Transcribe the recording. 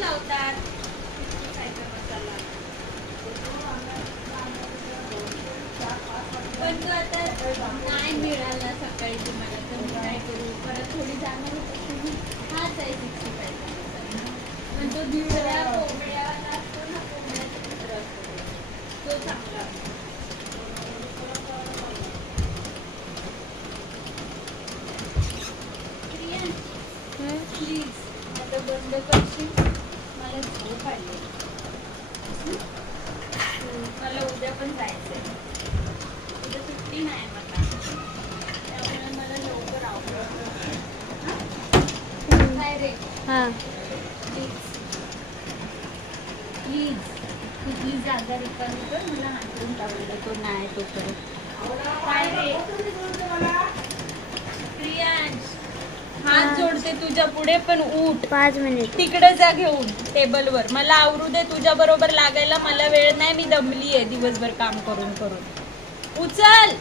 लावतात. पण तू आता नाही मिळाला सकाळी तुम्हाला तर मी काय करू. परत थोडी जाणार होती. हाच आहे 65 पण तो दिवड्या कोंबड्याला असतो ना, कोंबड्याचा चित्र असतो तो चांगला. प्लीज आता बंद करशील. मला झोप आली. मला उद्या पण जायचंय. उद्या सुट्टी नाही मला, त्यामुळे मला लवकर आवडतं. काय रे? हां प्लीज कुठली जागा रिकामी कर, मला हातून टाकलेला तो नाही तो करत. काय रे प्रियांश, हात जोडते तुझ्या पुढे, पण उठ. 5 मिनिट तिकडे जा घेऊन टेबलवर. मला आवरू दे तुझ्या बरोबर लागायला. मला वेळ नाही, मी दमली आहे दिवसभर काम करून करून. उचल.